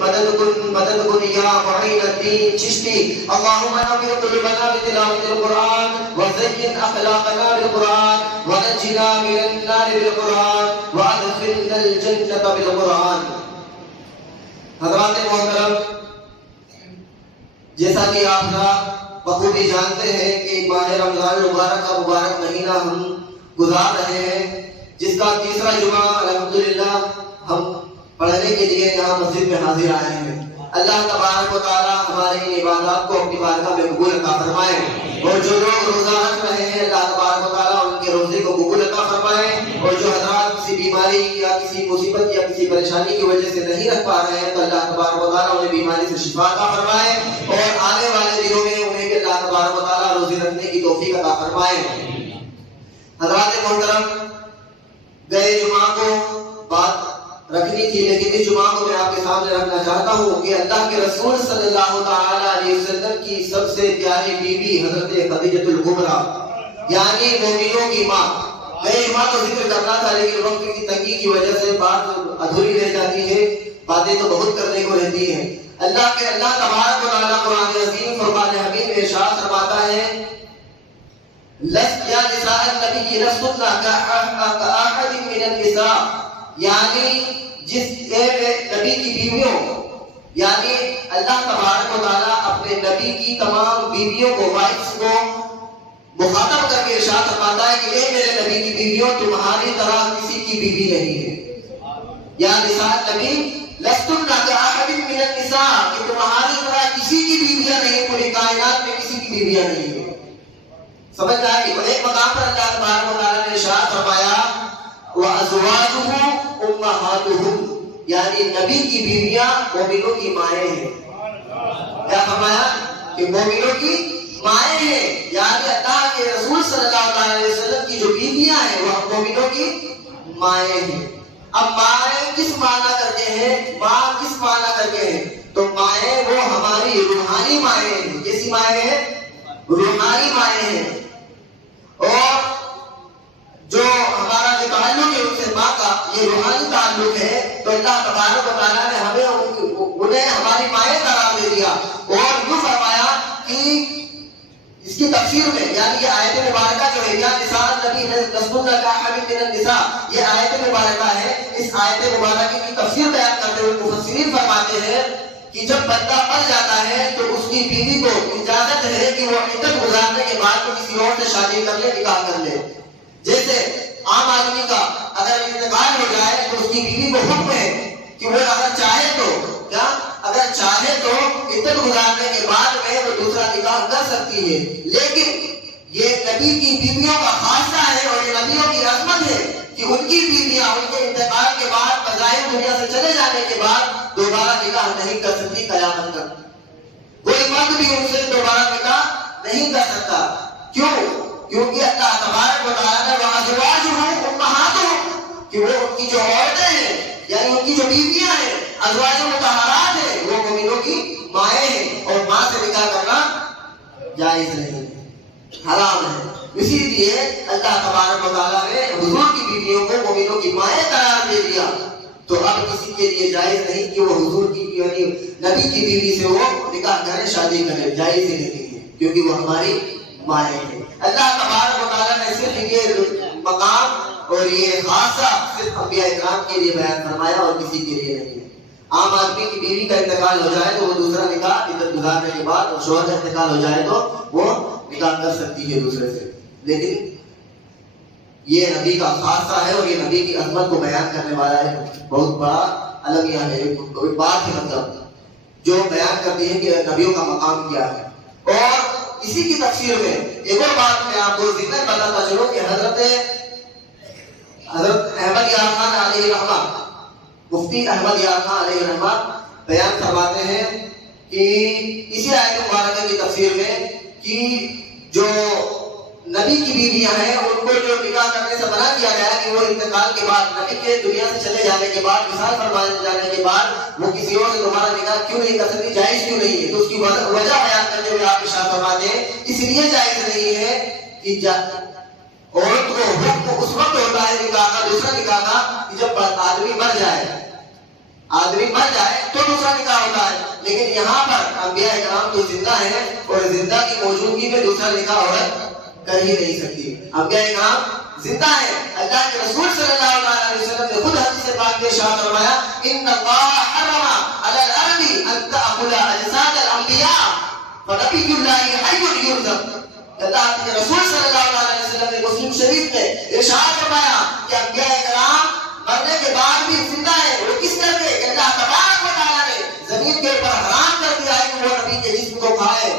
مدد کن یا معین الدین چشتی اللہم نور قلوبنا بتلاوت القرآن وزین اخلاقنا بالقرآن ونجنا من النار بالقرآن وادخلنا الجنة بالقرآن۔ حضرات محترم، جیسا کہ آپ بخوبی جانتے ہیں کہ ماہ رمضان المبارک کا مبارک مہینہ ہم گزار رہے ہیں، جس کا تیسرا جمعہ الحمدللہ ہم پڑھنے کے لیے یہاں مسجد میں حاضر آئے ہیں۔ اللہ تبارک و تعالی ہماری ان عبادات کو اپنی بارگاہ میں قبول عطا فرمائے، اور جو لوگ روزہ رکھ رہے ہیں اللہ تبارک و تعالی ان کے روزے کو قبول عطا فرمائے، اور جو حضرات کسی بیماری یا کسی مصیبت یا کسی پریشانی کی وجہ سے نہیں رکھ پا رہے ہیں تو اللہ تبارک و تعالی انہیں بیماری سے شفا عطا فرمائے، اور آنے والے دنوں میں انہیں بھی اللہ تبارک و تعالی روزے رکھنے کی توفیق عطا فرمائے۔ حضرات محترم، گئے جمعہ کو بات رکھنی تھی، لیکن اس جمعہ کو میں آپ کے سامنے رکھنا چاہتا ہوں کہ اللہ کے رسول صلی اللہ تعالی علیہ وسلم کی سب سے پیاری بیوی حضرت خدیجہ الکبریٰ یعنی مومنوں کی ماں۔ گئے جمعہ تو ذکر کرنا تھا، لیکن وقت کی تنگی کی وجہ سے بات ادھوری رہ جاتی ہے، باتیں تو بہت کرنے کو رہتی ہیں۔ اللہ تبارک و تعالیٰ قرآن عظیم فرقان حمید میں ارشاد فرماتا ہے یا نساء النبی لستن کأحد من النساء، یعنی جس نبی کی بیویوں، یعنی اللہ تبارک و تعالیٰ اپنے نبی کی تمام بیویوں کو، وائفز کو مخاطب کر کے ارشاد فرماتا ہے کہ اے میرے نبی کی بیویوں تمہاری طرح کسی کی بیوی نہیں ہے۔ یا نساء النبی لستن کأحد من النساء، کہ تمہاری طرح کسی کی بیویاں نہیں، پوری کائنات میں کسی کی بیویاں نہیں ہیں۔ سمجھ میں آئے گی؟ ایک مقام پر اللہ تبارک و تعالیٰ نے ارشاد فرمایا وَأَزْوَاجُهُ أُمَّهَاتُهُمْ، یعنی نبی کی بیویاں مومنوں کی مائیں ہیں۔ کیا فرمایا؟ کہ مومنوں کی مائیں ہیں، یعنی اللہ کے رسول صلی اللہ علیہ وسلم کی جو بیویاں ہیں وہ مومنوں کی مائیں ہیں۔ اب مائیں کس معنی کرتے ہیں؟ ماں کس معنی کرتے ہیں؟ تو مائیں وہ ہماری روحانی مائیں ہیں۔ کیسی مائیں ہیں؟ روحانی مائیں ہیں۔ اور جو ہمارا جو تعلق ہے ان سے ماں کا یہ روحانی تعلق ہے، تو اللہ تبارک و تعالیٰ نے ہمیں انہیں ہماری مائیں قرار دے دیا، اور یوں فرمایا کہ اس کی تفسیر میں، یعنی یہ آیت مبارکہ جو ہے یا نساء النبی لستن کأحد من النساء، یہ آیت مبارکہ ہے۔ اس آیت مبارکہ کی تفسیر بیان کرتے ہوئے مفسرین فرماتے ہیں کہ جب بندہ مر جاتا ہے تو اس کی بیوی کو اجازت ہے کہ وہ عدت گزارنے کے بعد وہ کسی اور سے شادی کر لے، نکاح کر لے۔ جیسے عام آدمی کا اگر انتقال ہو جائے تو اس کی بیوی کو حکم ہے کہ وہ اگر چاہے تو عدت گزارنے کے بعد میں وہ دوسرا نکاح کر سکتی ہے، لیکن یہ نبی کی بیویوں کا خاصہ ہے اور یہ نبیوں کی عظمت ہے کہ ان کی بیویاں ان کے انتقال کے بعد بظاہر دنیا سے چلے جانے کے بعد دوبارہ نکاح نہیں کر سکتی قیامت تک۔ کوئی مرد بھی ان سے دوبارہ نکاح نہیں کر سکتا۔ کیوں؟ کیونکہ اللہ تبارک و تعالیٰ نے وَأَزْوَاجُهُ أُمَّهَاتُهُمْ، کہ وہ ان کی جو عورتیں ہیں یعنی ان کی جو بیویاں ہیں ازواج مطہرات ہیں، وہ مومنوں کی مائیں ہیں، اور ماں سے نکاح کرنا جائز نہیں ہے، حرام ہے۔ اسی لیے اللہ تبارک و تعالیٰ نے حضور کی بیویوں کو مومنوں کی مائیں قرار دے دیا، تو اب کسی کے لیے جائز نہیں کہ وہ حضور کی یعنی نبی کی بیوی سے وہ نکاح کرے، شادی کرے، جائز ہی نہیں ہے، کیونکہ وہ ہماری مائیں ہیں۔ اللہ تبارک و تعالیٰ نے صرف یہ مقام اور یہ خاصہ صرف انبیاء اکرام کے لیے بیان فرمایا اور کسی کے لیے نہیں ہے۔ عام آدمی کی بیوی کا انتقال ہو جائے تو وہ دوسرا نکاح عدت گزارنے کے بعد، اور شوہر کا انتقال ہو جائے تو وہ نکاح کر سکتی ہے دوسرے سے، لیکن یہ نبی کا خاصہ ہے اور یہ نبی کی عظمت کو بیان کرنے والا ہے بہت بڑا الگ یہاں ہے، کوئی بات ہے مطلب جو بیان کرتی ہے کہ نبیوں کا مقام کیا ہے۔ اور اسی کی تفسیر میں ایک اور بات میں آپ کو ذکر بتاتا چلوں کہ حضرت احمد یار خان علیہ رحمہ، مفتی احمد یار خان علیہ رحمہ بیان فرماتے ہیں کہ اسی آیت مبارکہ کی تفسیر میں کہ جو نبی کی بیویاں ہیں ان کو جو نکاح کرنے سے منع کیا گیا کہ وہ انتقال کے بعد نبی کے دنیا سے چلے جانے کے بعد، وصال فرمائے جانے کے بعد وہ کسی اور سے دوبارہ نکاح کیوں نہیں کر سکتی، جائز کیوں نہیں ہے؟ تو اس کی وجہ بیان کرتے ہوئے آپ ارشاد فرماتے ہیں اس لیے جائز نہیں ہے کہ عورت کو حکم اس وقت ہوتا ہے نکاح کا، دوسرا نکاح کا، کہ جب آدمی مر جائے دوسرا نکاح ہوتا ہے، لیکن یہاں پر انبیاء کرام تو زندہ ہیں اور زندہ کی موجودگی میں دوسرا نکاح عورت کر ہی نہیں سکتی. انبیاء کرام زندہ ہے. اللہ کے رسول صلی اللہ علیہ وسلم نے خود حدیث پاک میں ارشاد فرمایا ان اللہ حرم علی الارض ان تأکل اجساد الانبیاء فنبی اللہ حی یرزق. اللہ کے رسول صلی اللہ علیہ وسلم نے مسلم شریف میں ارشاد فرمایا کہ انبیاء کرام مرنے کے بعد بھی زندہ ہے. وہ کس طرح کے اللہ تبارک و تعالیٰ نے زمین کے اوپر حرام کر دیا ہے کہ وہ نبی کے جسم کو کھائے.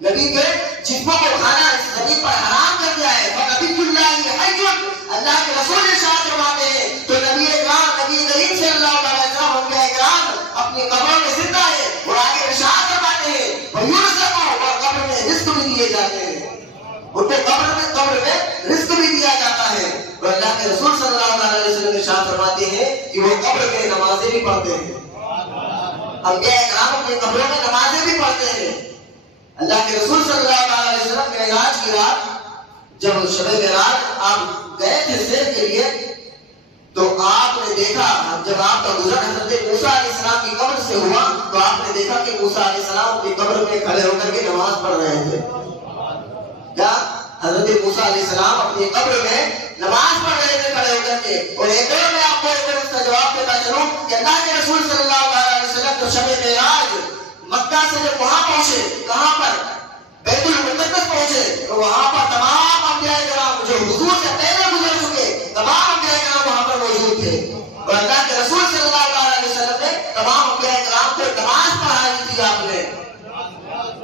نبی کے جسموں کو کھانا اس زمین پر حرام کر دیا ہے. فنبی اللہ حی، اللہ کے رسول ارشاد فرماتے ہیں تو نبی اکرام نبی کریم صلی اللہ علیہ وسلم انبیاء کرام اپنی قبروں میں زندہ ہے. اور آگے ارشاد فرماتے ہیں وَيُرْزَقُ، اور قبر میں رزق بھی دیے جاتے ہیں. ان کو قبر میں رزق بھی دیا جاتا ہے. اور اللہ کے رسول صلی اللہ علیہ وسلم ارشاد فرماتے ہیں کہ وہ قبر میں نمازیں بھی پڑھتے ہیں. انبیاء کرام اپنی قبروں میں نمازیں بھی پڑھتے ہیں. اللہ کے رسول صلی اللہ علیہ وسلم معراج کی رات جب شب معراج آپ گئے تھے سیر کے لیے تو آپ نے دیکھا جب آپ کا گزر حضرت موسیٰ علیہ السلام کی قبر سے ہوا تو آپ نے دیکھا کہ موسیٰ علیہ السلام اپنی قبر میں کھڑے ہو کر کے نماز پڑھ رہے تھے. کیا حضرت موسیٰ علیہ السلام اپنی قبر میں نماز پڑھ رہے تھے کھڑے ہو کر کے. اور ایک اور میں آپ کو اس کا جواب دیتا چلوں کہ اللہ کے رسول صلی اللہ علیہ وسلم تو شب معراج مکہ سے جب وہاں پہنچے, کہاں پر, بیت المقدس پہنچے, تو وہاں پر تمام انبیاء کرام جو حضور سے پہلے گزر چکے تمام انبیاء کرام وہاں پر موجود تھے. اور اللہ کے رسول صلی اللہ علیہ وسلم نے تمام انبیاء کرام کو نماز پڑھائی تھی.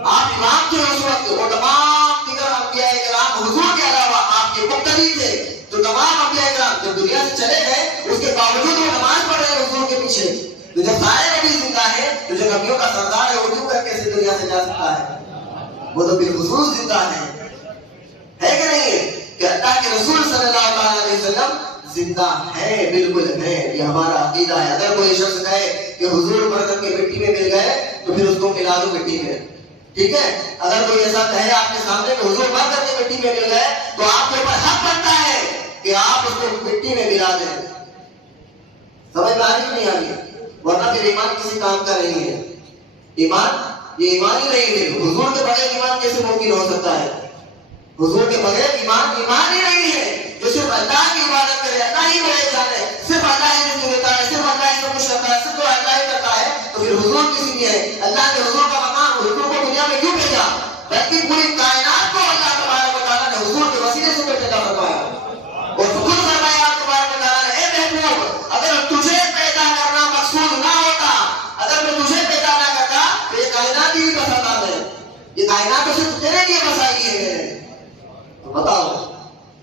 آپ امام تھے اس وقت, وہ تمام دیگر انبیاء کرام حضور کے علاوہ آپ کے مقتدی تھے. تو تمام انبیاء کرام جب دنیا سے چلے گئے اس کے باوجود وہ نماز پڑھ رہے ہیں حضور کے پیچھے. تو جب سارے نبی زندہ ہے تو جو نبیوں کا سردار ہے وہ کیوں کر کیسے دنیا سے جا سکتا ہے؟ وہ تو بالخصوص زندہ ہے کہ نہیں؟ کہ اللہ کے رسول صلی اللہ علیہ وسلم زندہ ہے, بالکل ہے. یہ ہمارا عقیدہ ہے. اگر کوئی شخص کہے کہ حضور مر کر کے مٹی میں مل گئے تو پھر اس کو ملا دو مٹی میں, ٹھیک ہے. اگر کوئی ایسا کہے آپ کے سامنے کہ حضور مر کر کے مٹی میں مل گئے تو آپ کے اوپر حق بنتا ہے کہ آپ اس کو مٹی میں ملا دیں. سمجھ میں آ رہی نہیں آ رہی؟ ورنہ پھر ایمان کسی کام کا نہیں ہے. ایمان یہ ایمان ہی نہیں ہے. حضور کے بغیر ایمان کیسے ممکن ہو سکتا ہے؟ حضور کے بغیر ایمان ہی نہیں ہے. جو صرف اللہ کی عبادت کرے, اللہ ہی کو جانے, صرف اللہ ہی رزق دیتا ہے, صرف اللہ ہی سب کچھ کرتا ہے, صرف تو اللہ ہی کرتا ہے, تو پھر حضور کسی لیے ہے؟ اللہ کے حضور کا مقام حضور کو دنیا میں کیوں بھیجا؟ بلکہ پوری کائنات کو اللہ تبارک و تعالیٰ نے حضور کے وسیلے سے پیدا فرمایا. اور خود فرمایا آپ تبارک و تعالیٰ نے, اے محبوب اگر تجھے پیدا کرنا مقصود نہ ہوتا, اگر میں تجھے پیدا نہ کرتا تو یہ کائنات ہی پسند آتا ہے. یہ کائنات تو صرف تیرے لیے بسائی ہے. تو بتاؤ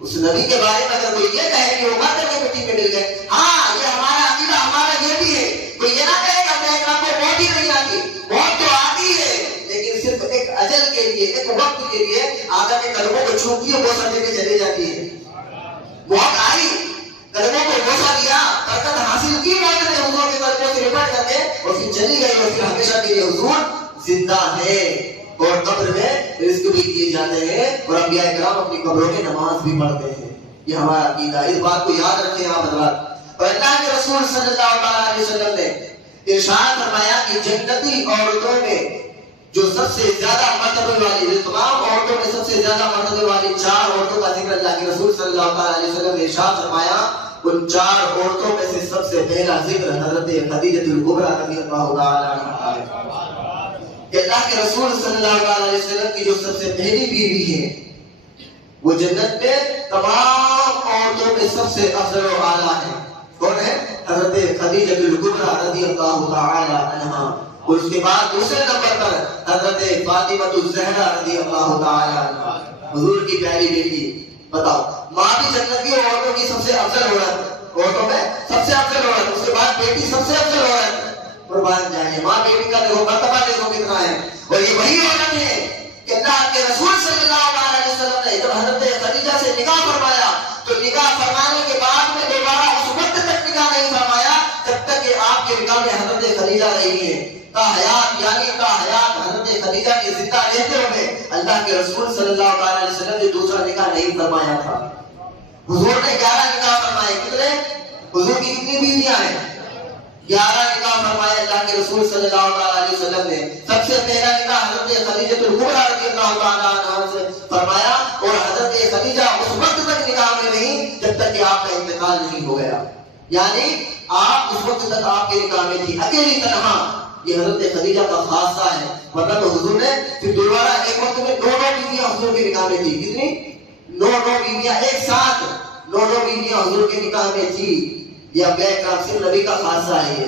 اس نبی کے بارے میں اگر کوئی یہ کہے کہ وہ مر کر کے مٹی میں مل گئے, ہاں یہ ہمارا عقیدہ, ہمارا یہ بھی ہے. کوئی یہ نہ کہے کہ اپنے اکرام کو موت ہی نہیں آتی, موت تو آتی ہے لیکن صرف ایک اجل کے لیے, ایک وقت کے لیے آدم کے قدموں کو چھوتی ہے, بوسہ دے کے چلے جاتی ہے. موت آئی, قدموں کو بوسہ دیا, برکت حاصل کی موت نے حضور کے قدموں سے لپٹ کر کے, اور پھر چلی گئی. اور پھر ہمیشہ کے لیے حضور زندہ ہے اور قبر میں رزق بھی دیے جاتے ہیں اور انبیاء کرام اپنی قبروں میں نماز بھی پڑھتے ہیں. یہ ہمارا عقیدہ, اس بات کو یاد رکھیں آپ حضرات. اور اللہ کے رسول صلی اللہ علیہ وسلم نے ارشاد فرمایا کہ جنتی عورتوں میں جو سب سے زیادہ مرتبے والی, تمام عورتوں میں سب سے زیادہ مرتبے والی 4 عورتوں کا ذکر اللہ کے رسول صلی اللہ علیہ وسلم نے ارشاد فرمایا. ان 4 عورتوں میں سے سب سے پہلا ذکر حضرت خدیجہ الکبریٰ رضی اللہ تعالی عنہا ہے. کہ اللہ کے رسول صلی اللہ علیہ وسلم کی جو سب سے پہلی بیوی ہے وہ جنت میں تمام عورتوں میں سب سے افضل و اعلیٰ ہے. کون ہے؟ حضرت خدیجہ الکبریٰ رضی اللہ تعالی عنہا. اور اس کے بعد دوسرے نمبر پر حضرت فاطمہ الزہرا رضی اللہ تعالی عنہا, حضور کی پیاری بیٹی. بتاؤ, ماں بھی جنت کی عورتوں کی سب سے افضل عورت, عورتوں میں سب سے افضل عورت, اس کے بعد بیٹی سب سے افضل عورت. قربان جائیں, ماں بیٹی کا دیکھو مرتبہ دیکھو کتنا ہے. اور یہ وہی عورت ہے کہ اللہ کے رسول صلی اللہ علیہ وسلم نے جب حضرت خدیجہ سے نکاح فرمایا تو نکاح فرمانے کے بعد میں دوبارہ اس وقت تک نکاح نہیں فرمایا جب تک کہ آپ کے نکاح میں حضرت خدیجہ رہی ہے. تا حیات, یعنی تا حیات حضرت خدیجہ کے زندہ رہتے ہوئے اللہ کے رسول صلی اللہ علیہ وسلم نے دوسرا نکاح نہیں فرمایا تھا. حضور نے 11 نکاح فرمائے. کتنے؟ حضور کی کتنی بیویاں ہیں؟ 11 نکاح فرمائے اللہ کے رسول صلی اللہ علیہ وسلم نے سب سے پہلا نکاح حضرت خدیجہ الکبریٰ رضی اللہ تعالیٰ عنہا سے فرمایا، اور حضرت خدیجہ اس وقت تک نکاح میں نہیں جب تک کہ آپ کا انتقال نہیں ہو گیا، یعنی آپ اس وقت تک آپ کے نکاح میں تھی اکیلی تنہا۔ یہ حضرت خدیجہ کا خاصہ ہے، ورنہ تو حضور نے پھر دوبارہ ایک وقت میں 9 بیویاں حضور کے نکاح میں تھی، کتنی 9 بیویاں ایک ساتھ 9 بیویاں حضور کے نکاح میں تھی۔ یہ انبیاء کرام صرف نبی کا خاصہ ہے، یہ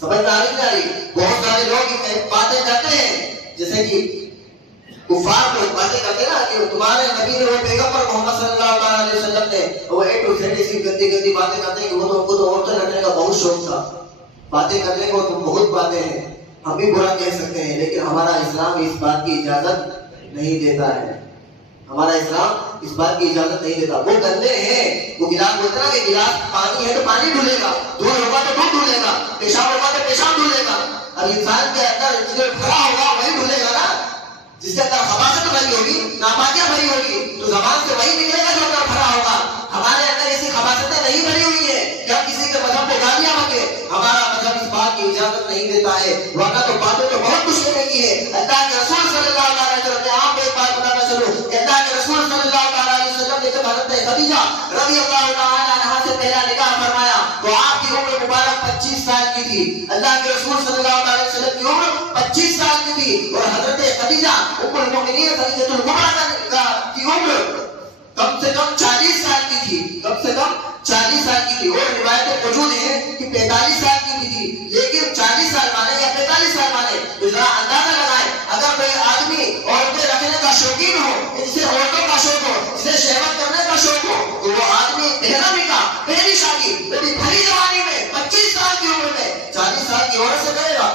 سمجھ میں آ رہی؟ بہت سارے لوگ باتیں کرتے ہیں، جیسے کہ کفار کو باتیں کرتے ہیں نا کہ تمہارے نبی نے وہ پیغمبر محمد صلی اللہ علیہ وسلم نے وہ اے ٹو زیڈ ایسی گندی باتیں کرتے ہیں کہ وہ تو خود عورتیں رکھنے کا بہت شوق تھا، باتیں کرنے کو تو بہت باتیں ہیں، ہم بھی برا کہہ سکتے ہیں، لیکن ہمارا اسلام اس بات کی اجازت نہیں دیتا ہے، ہمارا اسلام اس بات کی اجازت نہیں دیتا۔ وہ گندے ہیں، وہ گلاس بولتے نا کہ گلاس پانی ہے تو پانی ڈھولے گا، دودھ ہوگا تو دودھ ڈھولے گا، پیشاب ہوگا تو پیشاب ڈھولے گا، اب انسان کے اندر جو بھرا ہوگا وہی ڈھولے گا نا، جس کے اندر خباثت بھری ہوگی، ناپاکیاں بھری ہوگی تو زبان سے وہی نکلے گا جو اندر بھرا ہوگا۔ ہمارے اندر ایسی خباثتیں نہیں بھری ہوئی ہے کہ ہم کسی کے مذہب کو گالیاں بکے، ہمارا مذہب اس بات کی اجازت نہیں دیتا ہے، ورنہ تو باتیں تو بہت کچھ کہنے کی ہے۔ اللہ کے رسول صلی اللہ علیہ وسلم نے آپ کو ایک بات بتانا چلو کہ اللہ کے رسول صلی اللہ علیہ وسلم نے جب حضرت خدیجہ رضی اللہ تعالی عنہا سے پہلا نکاح فرمایا تو آپ کی عمر مبارک 25 سال کی تھی، اللہ کے رسول صلی اللہ علیہ وسلم کی عمر 25 سال کی تھی، اور حضرت خدیجہ ام المؤمنین خدیجہ الکبریٰ کی عمر کم سے کم 40 سال کی تھی، کم سے کم 40 سال کی تھی، اور روایتیں موجود ہیں کہ 45 سال کی بھی تھی، لیکن 40 سال مانے یا 45 سال مانے تو ذرا اندازہ لگائیں، اگر کوئی آدمی عورتیں رکھنے کا شوقین ہو، جسے عورتوں کا شوق ہو، جسے شہوت کرنے کا شوق ہو، تو وہ آدمی پہلا نکاح پہلی شادی وہ بھی بھری جوانی میں 25 سال کی عمر میں 40 سال کی عورت سے کرے گا،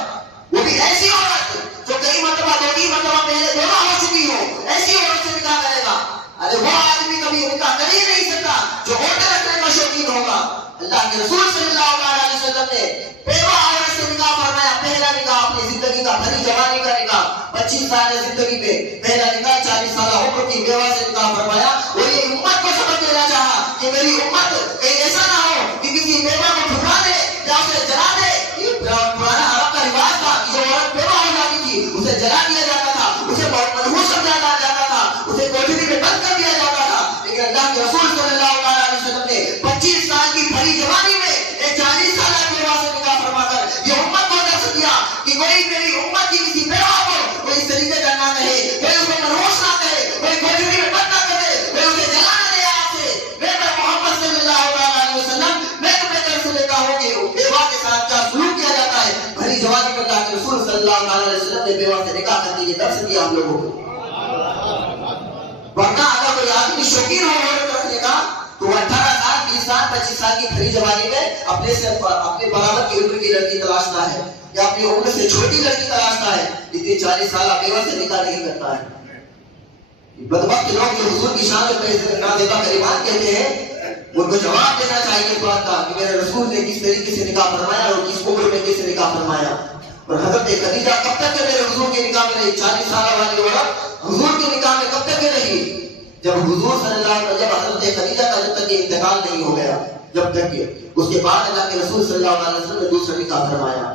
وہ بھی ایسی عورت جو کئی مرتبہ 2-3 مرتبہ پہلے بیوہ ہو چکی ہو، ایسی عورت سے نکاح کرے گا۔ ارے وہ آدمی کبھی نکاح کر ہی نہیں سکتا جو عورتیں رکھنے کا شوقین ہوگا۔ اللہ کے رسول صلی اللہ علیہ وسلم نے بیوہ عورت سے نکاح فرمایا، پہلا نکاح اپنی زندگی کا بھری جوانی کا نکاح، 25 سال زندگی میں پہلا نکاح 40 سالہ عمر کی بیوہ سے نکاح فرمایا، اور یہ امت کو سبق دینا چاہا کہ میری امت کہیں ایسا نہ ہو کہ کسی بیوہ کو ٹھکرا دے یا اسے جلا دے۔ یہ پرانا عرب کا رواج تھا کہ جو عورت بیوہ ہو جاتی تھی اسے جلا دیا جاتا تھا، اسے بہت منحوس سمجھا جاتا تھا، اسے کوٹری میں بند کر دیا جاتا تھا، لیکن اللہ کے رسول صلی اللہ علیہ وسلم نے 25 سال کی بھری جوانی میں ایک 40 سالہ بیوہ سے نکاح فرما کر یہ امت کو درس دیا کہ کوئی میری امت کی کسی بیوہ کو کوئی اس طریقے کا نہ کہے، کوئی اس کو منحوس نہ کہے، کوئی کوٹری میں بند نہ کرے، کوئی اسے جلا نہ دے۔ آپ سے میں محمد صلی اللہ علیہ وسلم میں تمہیں درس دیتا ہوں کہ بیوہ کے ساتھ کیا سلوک کیا جاتا ہے۔ بھری جوانی میں اللہ کے رسول صلی اللہ علیہ وسلم نے بیوہ سے نکاح کر کے یہ درس دیا ہم لوگوں کو۔ ورنہ اگر کوئی آدمی شوقین ہو عورت رکھنے کا تو وہ 18 سال 20 سال 25 سال کی بھری جوانی میں اپنے برابر کی عمر کی لڑکی تلاشتا ہے یا اپنی عمر سے چھوٹی لڑکی تلاشتا ہے، اتنی 40 سالہ بیوہ سے نکاح نہیں کرتا ہے۔ بدبخت لوگ جو حضور کی شان میں نادیدہ کریمان کہتے ہیں ان کو جواب دینا چاہیے اس بات کا کہ میرے رسول نے کس طریقے سے نکاح فرمایا اور کس عمر میں کس نکاح فرمایا۔ اور حضرت خدیجہ کب تک میرے حضور کے نکاح میں رہی؟ 40 سالہ والی عورت حضور کے نکاح میں کب تک رہی؟ جب حضور صلی اللہ علیہ وسلم جب حضرت خدیجہ کا جب تک یہ انتقال نہیں ہو گیا، جب تک کہ اس کے بعد اللہ کے رسول صلی اللہ علیہ وسلم نے دوسرا نکاح فرمایا،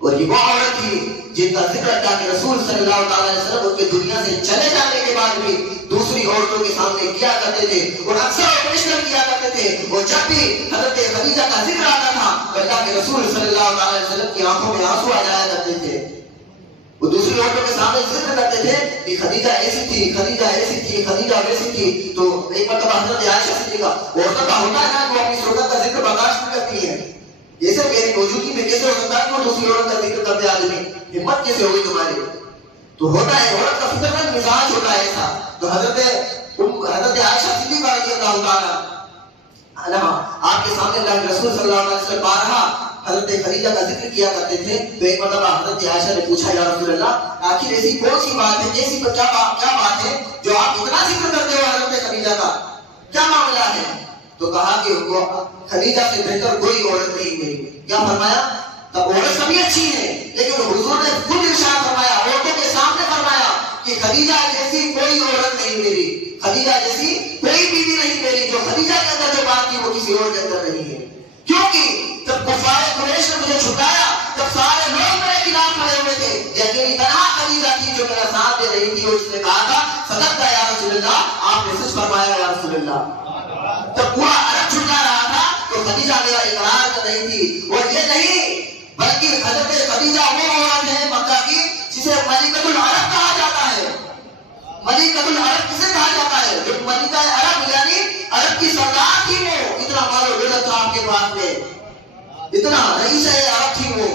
اور یہ وہ عورت تھی جن کا ذکر اللہ کے رسول صلی اللہ علیہ وسلم ان کے دنیا سے چلے جانے کے بعد بھی دوسری عورتوں کے سامنے کیا کرتے تھے اور اکثر آپریشن کیا کرتے تھے، اور جب بھی حضرت خدیجہ کا ذکر آتا تھا تو اللہ کے رسول صلی اللہ علیہ وسلم کی آنکھوں میں آنسو آ جایا کرتے تھے۔ وہ دوسری عورتوں کے سامنے ذکر کرتے تھے کہ خدیجہ ایسی تھی، خدیجہ ایسی تھی، خدیجہ ویسی تھی، تو ایک مرتبہ حضرت عائشہ صدیقہ عورتوں کا ہوتا ہے وہ اپنی شوہرت کا ذکر برداشت نہیں کرتی ہے، جیسے میری موجودگی میں کیسے ہو سکتا ہے وہ دوسری عورت کا ذکر کرتے آدمی، ہمت کیسے ہوگی تمہاری؟ تو ہوتا ہے عورت کا فطرت کا مزاج ہوتا ہے ایسا۔ تو حضرت عائشہ صدیقہ رضی اللہ تعالیٰ عنہا آپ کے سامنے اللہ کے رسول صلی اللہ علیہ وسلم بارہا حضرت خدیجہ کا ذکر کیا کرتے تھے، تو ایک مرتبہ حضرت عائشہ نے پوچھا یا رسول اللہ آخر ایسی کون سی بات ہے، ایسی کیا بات ہے جو آپ اتنا ذکر کرتے ہو حضرت خدیجہ کا، کیا معاملہ ہے؟ تو کہا کہ وہ خدیجہ سے بہتر کوئی عورت نہیں میری۔ کیا فرمایا؟ تب عورت سبھی اچھی ہے لیکن حضور نے خود ارشاد فرمایا، عورتوں کے سامنے فرمایا کہ خدیجہ جیسی کوئی عورت نہیں میری، خدیجہ جیسی کوئی بیوی نہیں میری، جو خدیجہ کے اندر جو بات کی وہ کسی اور کے اندر نہیں ہے۔ کیونکہ جب کفار قریش نے مجھے چھٹایا، جب جو میرا ساتھ دے رہی تھی، اس نے کہا تھا صدقت یا رسول اللہ، آپ نے سچ فرمایا یا رسول اللہ. جب پورا عرب چھٹا رہا تھا تو خدیجہ میرا اقرار کر رہی تھی. اور یہ نہیں بلکہ حضرت خدیجہ وہ عورت ہے مکہ کی جسے ملکۃ العرب کہا جاتا ہے. ملکۃ العرب کسے کہا جاتا ہے؟ جو ملکہ عرب یعنی عرب کی سردار تھی. وہ اتنا مال و دولت تھا آپ کے پاس میں، اتنا رئیسہ عرب تھی، وہ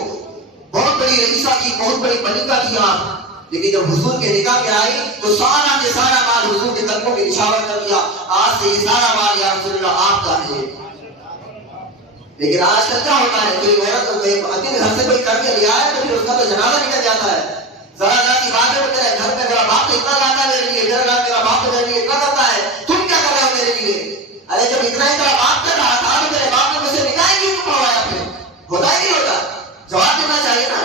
بہت بڑی رئیسہ تھی، بہت بڑی ملکہ تھی آپ. لیکن جب حضور کے نکاح میں آئی تو سارا کے سارا مال حضور کے قدموں کے نشاور کر دیا. آج سے یہ سارا مال یا رسول اللہ آپ کا ہے. لیکن آج کل کیا ہوتا ہے، کوئی عورت اپنے گھر سے کوئی کر کے لے آئے تو پھر اس کا تو جنازہ نکل جاتا ہے. ذرا ذرا کی بات ہے، میرے گھر میں میرا باپ تو اتنا لاتا ہے میرے لیے، میرا باپ تو میرے لیے اتنا کرتا ہے، تم کیا کر رہے ہو میرے لیے؟ ارے جب اتنا ہی میرا باپ کر رہا تھا تو میرے باپ نے مجھ سے نکاح کیوں کروایا؟ پھر ہوتا ہی نہیں ہوتا، جواب دینا چاہیے نا.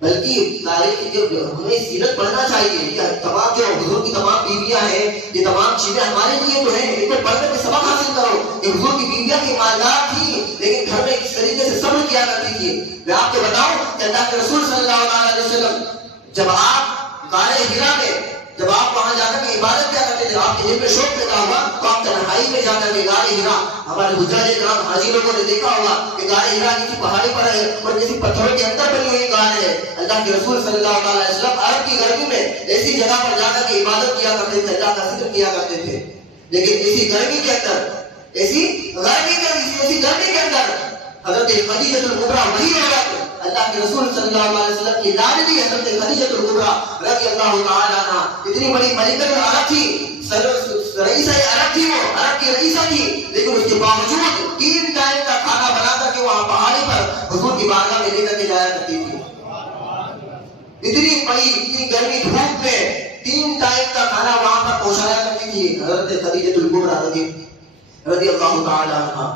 بلکہ تاریخ کی جو ہمیں سیرت پڑھنا چاہیے. تمام جو حضور کی تمام بیویاں ہیں، یہ تمام چیزیں ہمارے لیے تو ہیں. ان کو پڑھ کر سبق حاصل کرو کہ حضور کی بیویاں کی ایماندار تھی لیکن گھر میں کس طریقے سے صبر کیا کرتی تھی. میں آپ کو بتاؤں کہ اللہ کے رسول صلی اللہ علیہ وسلم جب آپ غار حرا میں جب آپ وہاں جا کر کے عبادت کیا کرتے تھے، آپ کے دل میں شوق پیدا ہوا تو آپ تنہائی میں جا کر کے غار حرا، ہمارے حجاج کرام حاجی لوگوں نے دیکھا ہوگا کہ غار حرا کسی پہاڑی پر ہے اور کسی پتھروں کے اندر بنی ہوئی غار ہے. اللہ کے رسول صلی اللہ علیہ وسلم عرب کی گرمی میں ایسی جگہ پر جا کر کے عبادت کیا کرتے تھے، اللہ کا ذکر کیا کرتے تھے. لیکن اسی گرمی کے اندر حضرت خدیجہ الکبریٰ وہی عورت اللہ کے رسول صلی اللہ علیہ وسلم کی لاڈلی حضرت خدیجہ الکبریٰ رضی اللہ تعالی عنہا، اتنی بڑی ملکۃ العرب تھی، رئیسہ عرب تھی، وہ عرب کی رئیسہ تھی. لیکن اس کے باوجود 3 ٹائم کا کھانا بنا کر کے وہاں پہاڑی پر حضور کی بارگاہ میں لے کر کے جایا کرتی تھی. اتنی بڑی اتنی گرمی دھوپ میں 3 ٹائم کا کھانا وہاں پر پہنچایا کرتی تھی حضرت خدیجہ الکبریٰ رضی اللہ تعالی عنہا.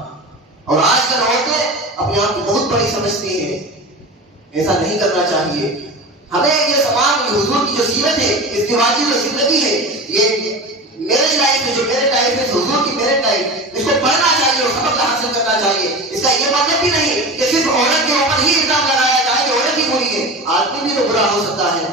اور آج کل عورتیں اپنے آپ کو بہت بڑی سمجھتی ہیں، ایسا نہیں کرنا چاہیے. ہمیں یہ سامان حضور کی جو سیرت ہے، اس کی واجب جو زندگی ہے، یہ میرے لائف میں جو میرے ٹائم ہے حضور کی میرے ٹائم، اس کو پڑھنا چاہیے اور سبق حاصل کرنا چاہیے. اس کا یہ مطلب بھی نہیں کہ صرف عورت کے اوپر ہی الزام لگایا جائے کہ عورت ہی بری ہے. آدمی بھی تو برا ہو سکتا ہے.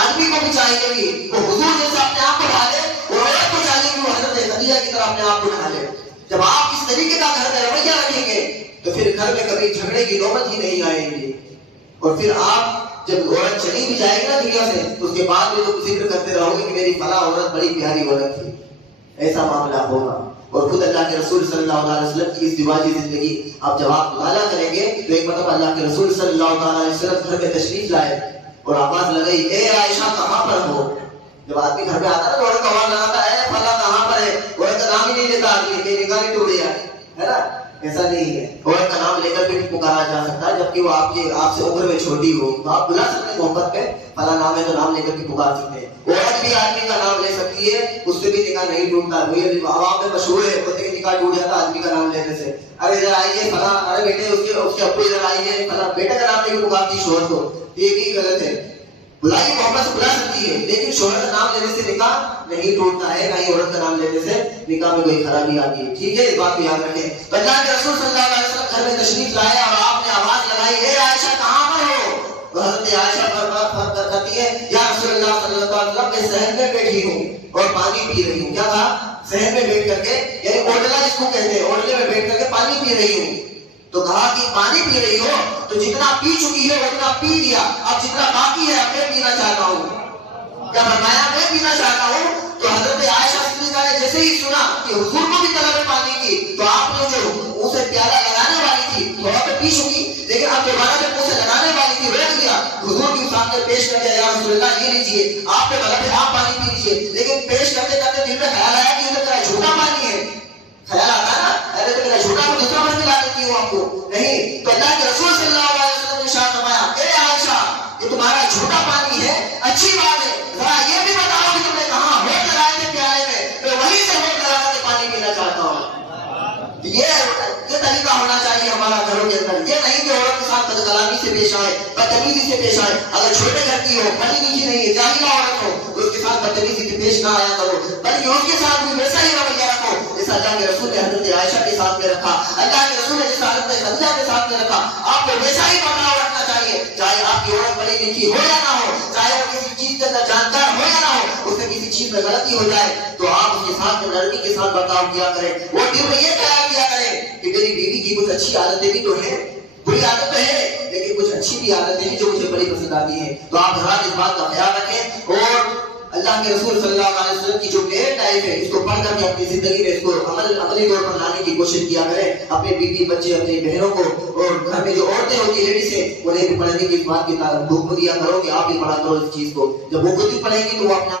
آدمی کو بھی چاہیے کہ وہ حضور جیسے اپنے آپ کو ڈھالے اور عورت کو چاہیے کہ وہ حضرت خدیجہ کی طرح اپنے آپ کو ڈھالے. جب آپ اس طریقے کا گھر میں رویہ رکھیں گے تو پھر گھر میں کبھی جھگڑے کی نوبت ہی نہیں آئے گی. اور پھر آپ جب عورت چلی بھی جائے گی نا دنیا سے تو اس کے بعد میں تو ذکر کرتے رہو گے کہ میری فلاں عورت بڑی پیاری عورت تھی. ایسا معاملہ ہوگا. اور خود اللہ کے رسول صلی اللہ علیہ وسلم کی اس دیواجی زندگی آپ جب آپ مطالعہ کریں گے تو ایک مرتبہ اللہ کے رسول صلی اللہ علیہ وسلم گھر میں تشریف لائے اور آواز لگائی، اے عائشہ کہاں پر ہو؟ جب آدمی گھر میں آتا ہے تو عورت آواز لگاتا ہے فلاں کہاں پر ہے، عورت کا نام ہی نہیں لیتا آدمی کہ نکاح نہیں ٹوٹ گیا ہے نا. ایسا نہیں ہے. عورت کا نام لے کر بھی پکارا جا سکتا ہے جبکہ وہ آپ سے عمر میں چھوٹی ہو تو آپ بلا سکتے ہیں محبت میں فلاں نام ہے تو نام لے کر کے پکار سکتے ہیں. عورت بھی آدمی کا نام لے سکتی ہے، اس سے بھی نکاح نہیں ٹوٹتا. وہی عوام میں مشہور ہے بولتے کہ نکاح ٹوٹ جاتا آدمی کا نام لینے سے. ارے ادھر آئیے فلاں، ارے بیٹے اس کے ابو ادھر آئیے فلاں، بیٹے کا نام لے کے پکارتی شوہر کو، یہ بھی غلط ہے. بلائی محبت سے بلا سکتی ہے لیکن شوہر کا نام لینے سے نکاح نہیں ٹوٹتا ہے، نہ ہی عورت کا نام لینے سے نکاح میں کوئی خرابی آتی ہے. ٹھیک ہے، اس بات کو یاد رکھیں. اللہ کے رسول صلی اللہ علیہ وسلم گھر میں تشریف لائے اور آپ نے آواز لگائی، اے عائشہ کہاں پر ہو؟ تو حضرت عائشہ پر کرتی ہے، یا رسول اللہ صلی اللہ علیہ وسلم میں صحن میں بیٹھی ہوں اور پانی پی رہی ہوں. کیا کہا؟ صحن میں بیٹھ کر کے، یعنی اوڈلا جس کو کہتے ہیں، اوڈلے میں بیٹھ کر کے پانی پی رہی ہوں. تو کہا کہ پانی پی رہی ہو تو جتنا پی چکی ہے اتنا پی لیا، اب جتنا باقی ہے میں پینا چاہتا ہوں. کیا فرمایا؟ میں پینا چاہتا ہوں. تو حضرت عائشہ صدیقہ نے جیسے ہی سنا کہ حضور کو بھی طلب ہے پانی کی تو آپ نے جو منہ سے پیالہ لگانے والی تھی تھوڑا تو پی چکی، لیکن اب دوبارہ جب منہ سے لگانے والی تھی روک دیا، حضور کے سامنے پیش کر دیا، یا رسول اللہ یہ لیجیے، آپ نے طلب ہے آپ پانی پی لیجیے. لیکن پیش کرتے کرتے دل میں خیال آیا کہ یہ تو میرا جھوٹا پانی ہے. خیال آتا ہے نا، ارے تو میرا جھوٹا کو دوسرا میں ملا دیتی ہوں آپ کو. نہیں، تو اللہ کے رسول صلی اللہ علیہ وسلم نے ارشاد فرمایا، اے عائشہ یہ تمہارا جھوٹا پانی ہے، اچھی بات ہے، ذرا یہ بھی بتاؤ کہ تم نے کہاں ہونٹ لگائے تھے پیالے میں، میں وہیں سے ہونٹ لگا کر کے پانی پینا چاہتا ہوں. یہ طریقہ ہونا چاہیے ہمارا گھروں کے اندر. یہ نہیں کہ عورت کے ساتھ بد کلامی سے پیش آئے، بدتمیزی سے پیش آئے. اگر چھوٹے گھر کی ہو، پڑھی لکھی نہیں ہے، جاہلہ عورت ہو تو اس کے ساتھ بدتمیزی سے پیش نہ آیا کرو، بلکہ اس کے ساتھ بھی ویسا ہی رویہ رکھو جیسا اللہ کے رسول نے حضرت عائشہ کے ساتھ میں رکھا، اللہ کے رسول نے جس حضرت خدیجہ کے ساتھ میں رکھا. آپ کو ویسا ہی برتاؤ رکھنا چاہیے، چاہے آپ کی عورت پڑھی لکھی ہو یا نہ ہو، چاہے وہ کسی چیز کا میں غلطی ہو جائے تو آپ اس کے ساتھ نرمی کے ساتھ برتاؤ کیا کریں. وہ دل میں یہ خیال کیا کریں کہ میری بیوی کی کچھ اچھی عادتیں بھی تو ہیں, بری عادت تو ہے لیکن کچھ اچھی بھی عادتیں ہیں جو مجھے بڑی پسند آتی ہیں. تو آپ حضرات اس بات کا خیال رکھیں اور اللہ کے رسول صلی اللہ علیہ وسلم کی جو میرٹ لائف ہے اس کو پڑھ کر کے اپنی زندگی میں اس کو عملی طور پر لانے کی کوشش کیا کریں. اپنے بیوی بچے اپنی بہنوں کو اور گھر میں جو عورتیں ہوتی ہیں لیڈیز ہیں انہیں بھی پڑھنے کی اس بات کی حکم دیا کرو کہ آپ بھی پڑھا کرو اس چیز کو. جب وہ خود بھی پڑھیں گی تو وہ اپنا